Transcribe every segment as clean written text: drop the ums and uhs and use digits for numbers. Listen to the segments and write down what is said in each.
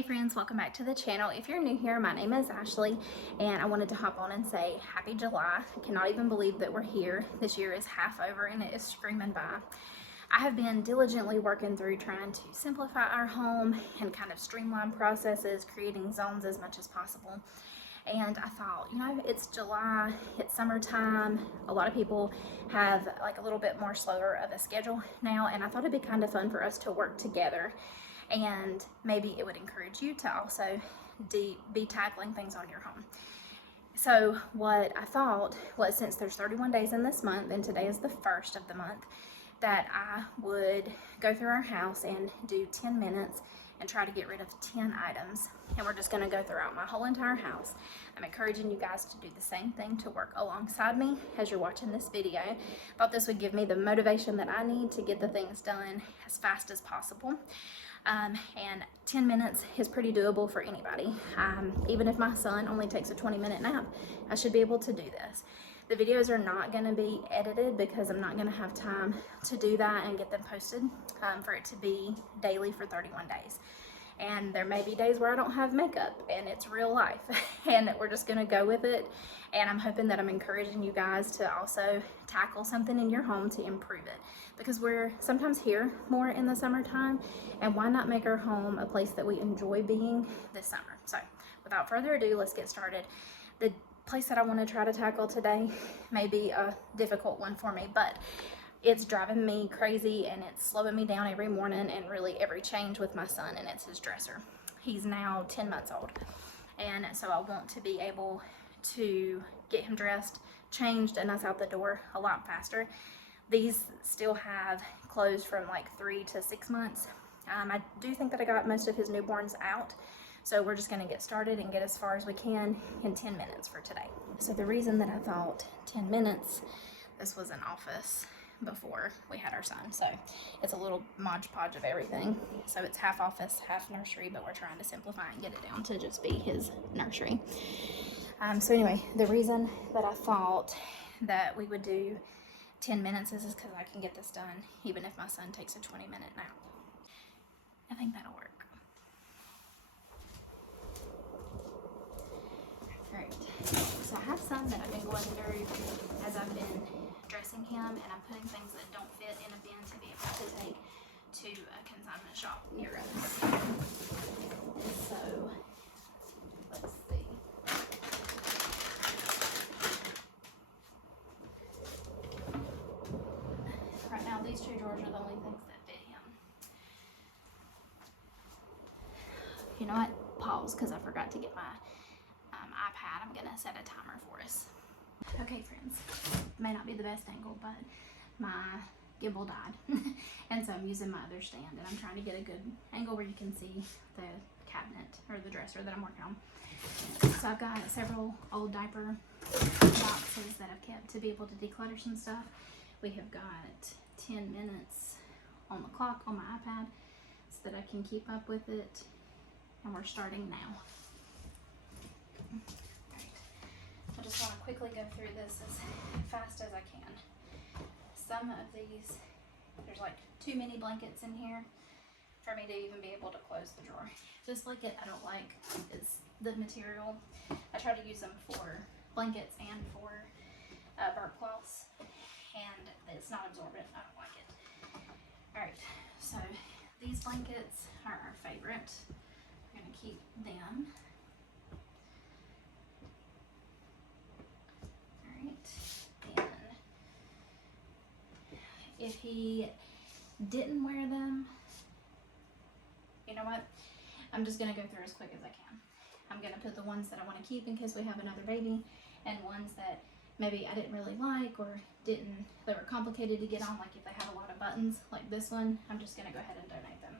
Hey friends, welcome back to the channel. If you're new here, my name is Ashley and I wanted to hop on and say happy July. I cannot even believe that we're here. This year is half over and it is screaming by. I have been diligently working through trying to simplify our home and kind of streamline processes, creating zones as much as possible. And I thought, it's July, it's summertime. A lot of people have like a little bit more slower of a schedule now, and I thought it'd be kind of fun for us to work together. And maybe it would encourage you to also be tackling things on your home. So what I thought was, since there's 31 days in this month and today is the first of the month, that I would go through our house and do 10 minutes and try to get rid of 10 items. And we're just going to go throughout my whole entire house. I'm encouraging you guys to do the same thing, to work alongside me as you're watching this video. Thought this would give me the motivation that I need to get the things done as fast as possible. And 10 minutes is pretty doable for anybody. Even if my son only takes a 20-minute nap, I should be able to do this. The videos are not going to be edited because I'm not going to have time to do that and get them posted for it to be daily for 31 days. And there may be days where I don't have makeup and it's real life and we're just going to go with it. And I'm hoping that I'm encouraging you guys to also tackle something in your home to improve it, because we're sometimes here more in the summertime, and why not make our home a place that we enjoy being this summer? So without further ado, let's get started. The place that I want to try to tackle today may be a difficult one for me, but it's driving me crazy and it's slowing me down every morning and really every change with my son, and it's his dresser. He's now 10 months old, and so I want to be able to get him dressed, changed, and us out the door a lot faster. These still have clothes from like 3 to 6 months. I do think that I got most of his newborns out, so we're just going to get started and get as far as we can in 10 minutes for today. So the reason that I thought 10 minutes, this was an office before we had our son, so it's a little modge podge of everything. So it's half office, half nursery, but we're trying to simplify and get it down to just be his nursery. So anyway, the reason that I thought that we would do 10 minutes is because I can get this done even if my son takes a 20-minute nap. I think that'll work. Alright, so I have some that I've been going through as I've been dressing him, and I'm putting things that don't fit in a bin to be able to take to a consignment shop near us. And so, let's see. Right now, these two drawers are the only things that fit him. You know what? Pause, because I forgot to get my iPad. I'm gonna set a timer for us. Okay, friends, may not be the best angle, but my gimbal died and so I'm using my other stand, and I'm trying to get a good angle where you can see the cabinet or the dresser that I'm working on. So I've got several old diaper boxes that I've kept to be able to declutter some stuff. We have got 10 minutes on the clock on my iPad so that I can keep up with it, and we're starting now. I just want to quickly go through this as fast as I can. Some of these, there's like too many blankets in here for me to even be able to close the drawer. This blanket I don't like is the material. I try to use them for blankets and for burp cloths, and it's not absorbent. I don't like it. Alright, so these blankets are our favorite. We're going to keep them. If he didn't wear them, you know what? I'm just going to go through as quick as I can. I'm going to put the ones that I want to keep in case we have another baby, and ones that maybe I didn't really like or they were complicated to get on, like if they had a lot of buttons, like this one, I'm just going to go ahead and donate them.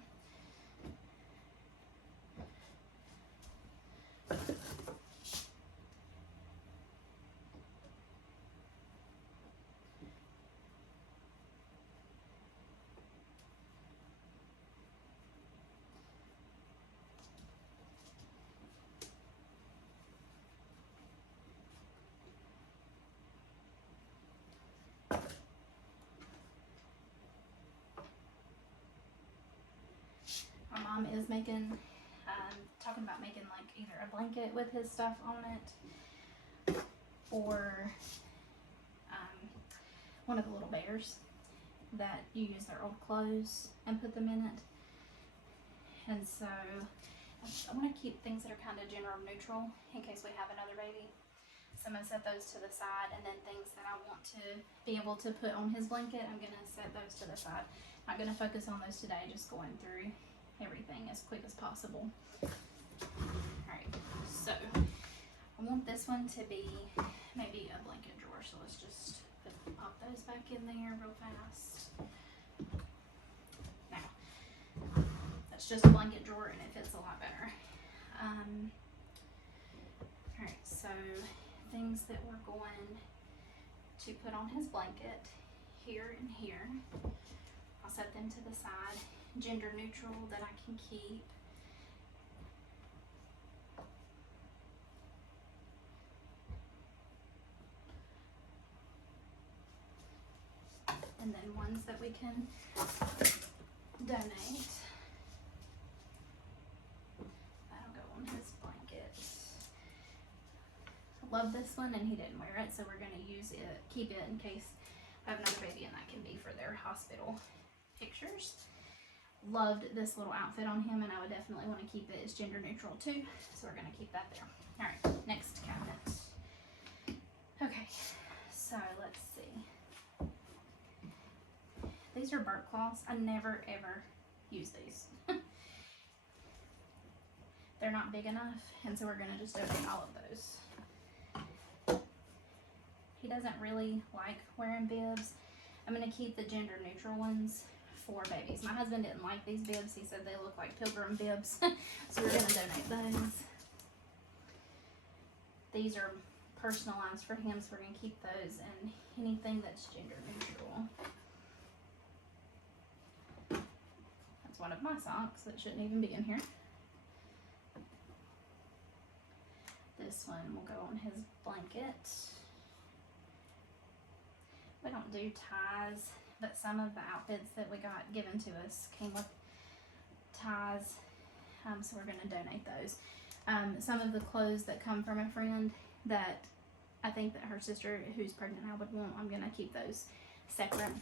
My mom is making talking about making like either a blanket with his stuff on it or one of the little bears that you use their old clothes and put them in it. And so I want to keep things that are kind of gender neutral in case we have another baby. So I'm going to set those to the side, and then things that I want to be able to put on his blanket, I'm going to set those to the side. I'm not going to focus on those today, just going through everything as quick as possible. Alright, so I want this one to be maybe a blanket drawer, so let's just pop those back in there real fast. Now, that's just a blanket drawer and it fits a lot better. Alright, so things that we're going to put on his blanket, here and here. I'll set them to the side. Gender neutral that I can keep. And then ones that we can donate. That'll go on his blanket. I love this one and he didn't wear it, so we're going to use it, keep it in case I have another baby, and that can be for their hospital pictures. Loved this little outfit on him, and I would definitely want to keep it as gender neutral too, so we're going to keep that there. Alright, next cabinet. Okay, so let's see. These are burp cloths. I never ever use these. They're not big enough, and so we're going to just donate all of those. He doesn't really like wearing bibs. I'm going to keep the gender neutral ones for babies. My husband didn't like these bibs. He said they look like pilgrim bibs. So we're going to donate those. These are personalized for him, so we're going to keep those, and anything that's gender neutral. That's one of my socks that shouldn't even be in here. This one will go on his blanket. We don't do ties, but some of the outfits that we got given to us came with ties, so we're going to donate those. Some of the clothes that come from a friend that I think that her sister who's pregnant now would want, I'm going to keep those separate,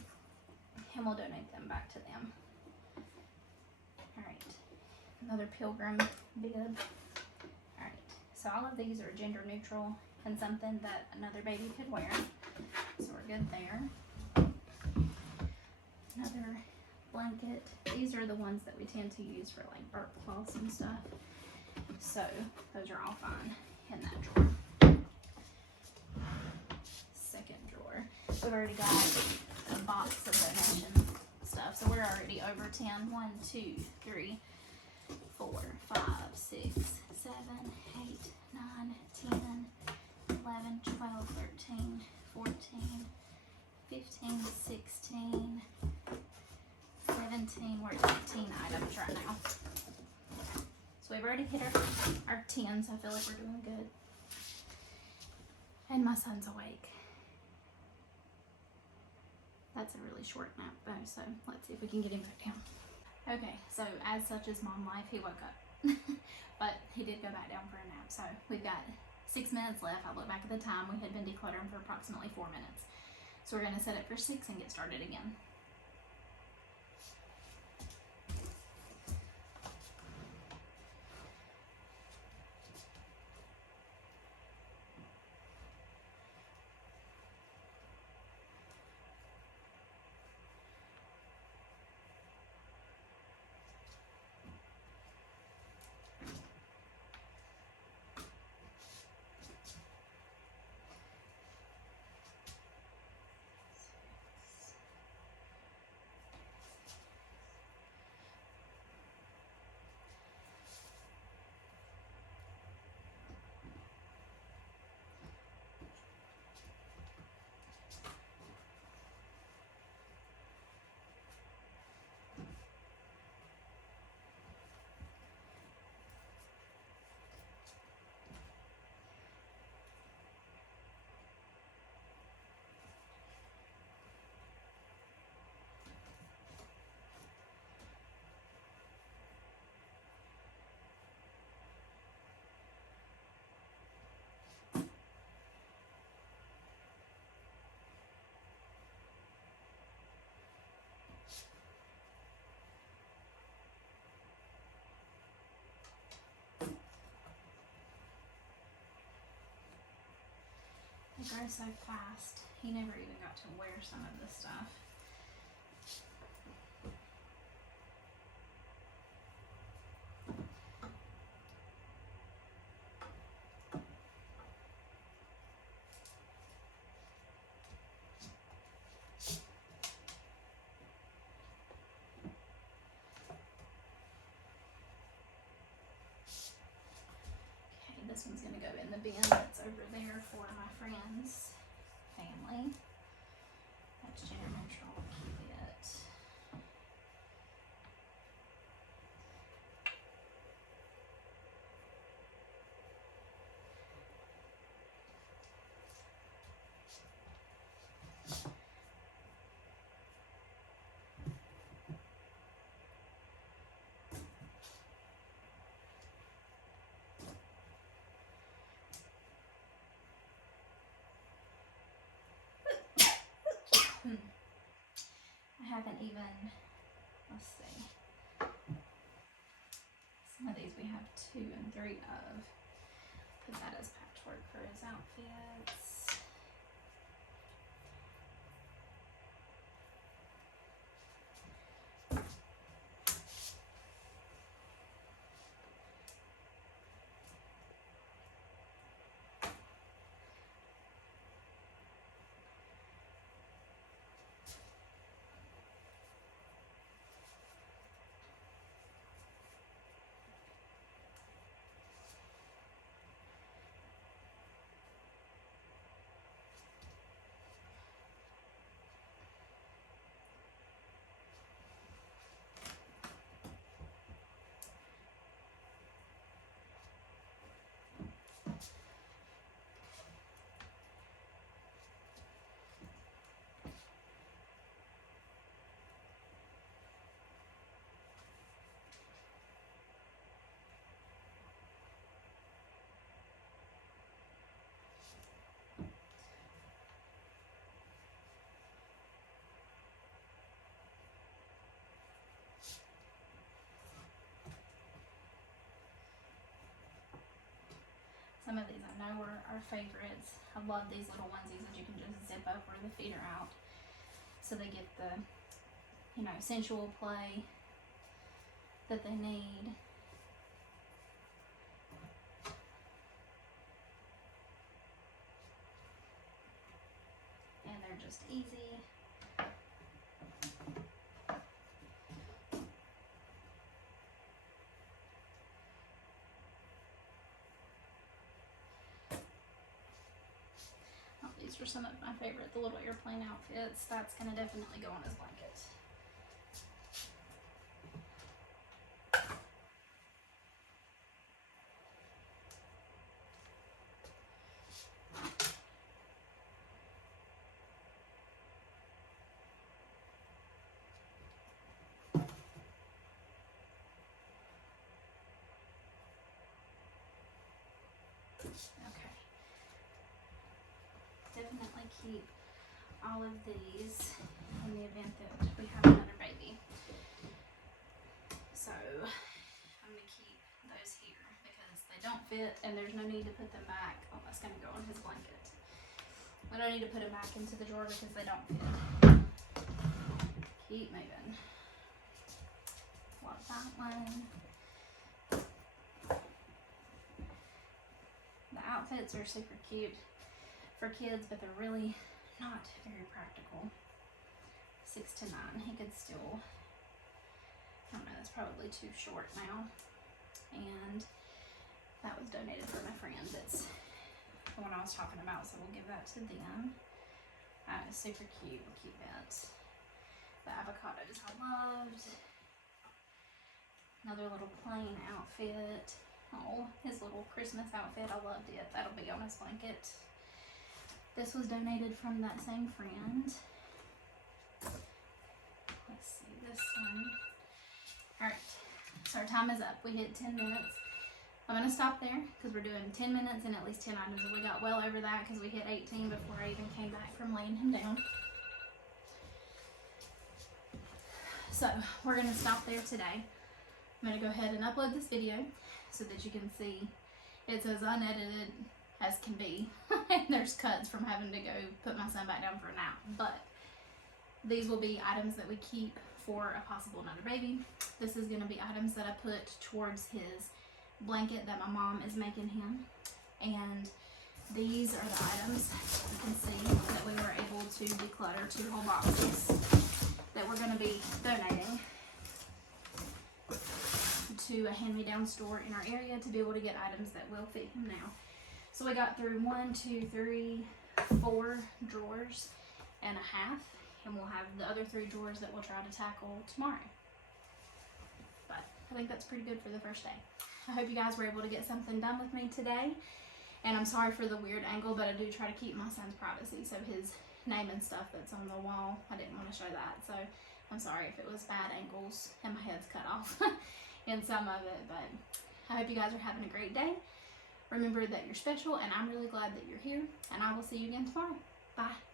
and we'll donate them back to them. Alright, another pilgrim bib. Alright, so all of these are gender neutral and something that another baby could wear. So we're good there. Another blanket. These are the ones that we tend to use for like burp cloths and stuff. So those are all fine in that drawer. Second drawer. We've already got a box of donation stuff. So we're already over 10. 1, 2, 3, 4, 5, 6, 7, 8, 9, 10, 11, 12, 13, 14, 15, 16, 17, we're at 18 items right now. So we've already hit our 10s. I feel like we're doing good. And my son's awake. That's a really short nap though, so let's see if we can get him back down. Okay, so as such as mom life, he woke up. But he did go back down for a nap, so we've got 6 minutes left. I look back at the time. We had been decluttering for approximately 4 minutes. So we're going to set it for 6 and get started again. grows so fast. He never even got to wear some of this stuff. This one's going to go in the bin that's over there for my friend's family. That's gender neutral. Keep it. I haven't even, let's see, some of these we have 2 and 3 of. Put that as patchwork for his outfits. Some of these I know are favorites. I love these little onesies that you can just zip up where the feet are out. So they get the, you know, sensual play that they need. And they're just easy. These are some of my favorite, the little airplane outfits. That's going to definitely go on his blanket. Okay. Definitely keep all of these in the event that we have another baby. So I'm going to keep those here because they don't fit and there's no need to put them back. Oh, that's going to go on his blanket. We don't need to put them back into the drawer because they don't fit. Keep moving. Lock that one. The outfits are super cute for kids, but they're really not very practical. 6 to 9, he could still, I don't know, that's probably too short now. And that was donated for my friend. That's the one I was talking about, so we'll give that to them. It's super cute, we'll keep that. The avocados I loved. Another little plain outfit. Oh, his little Christmas outfit, I loved it. That'll be on his blanket. This was donated from that same friend. Let's see this one. Alright, so our time is up. We hit 10 minutes. I'm going to stop there because we're doing 10 minutes and at least 10 items. And we got well over that because we hit 18 before I even came back from laying him down. So we're going to stop there today. I'm going to go ahead and upload this video so that you can see. It says unedited as can be. And there's cuts from having to go put my son back down for a nap. But these will be items that we keep for a possible another baby. This is going to be items that I put towards his blanket that my mom is making him. And these are the items you can see that we were able to declutter, 2 whole boxes that we're going to be donating to a hand-me-down store in our area to be able to get items that will fit him now. So we got through 1, 2, 3, 4 drawers and a half, and we'll have the other 3 drawers that we'll try to tackle tomorrow. But I think that's pretty good for the first day. I hope you guys were able to get something done with me today. And I'm sorry for the weird angle, but I do try to keep my son's privacy. So his name and stuff that's on the wall, I didn't want to show that. So I'm sorry if it was bad angles and my head's cut off in some of it. But I hope you guys are having a great day. Remember that you're special, and I'm really glad that you're here. And I will see you again tomorrow. Bye.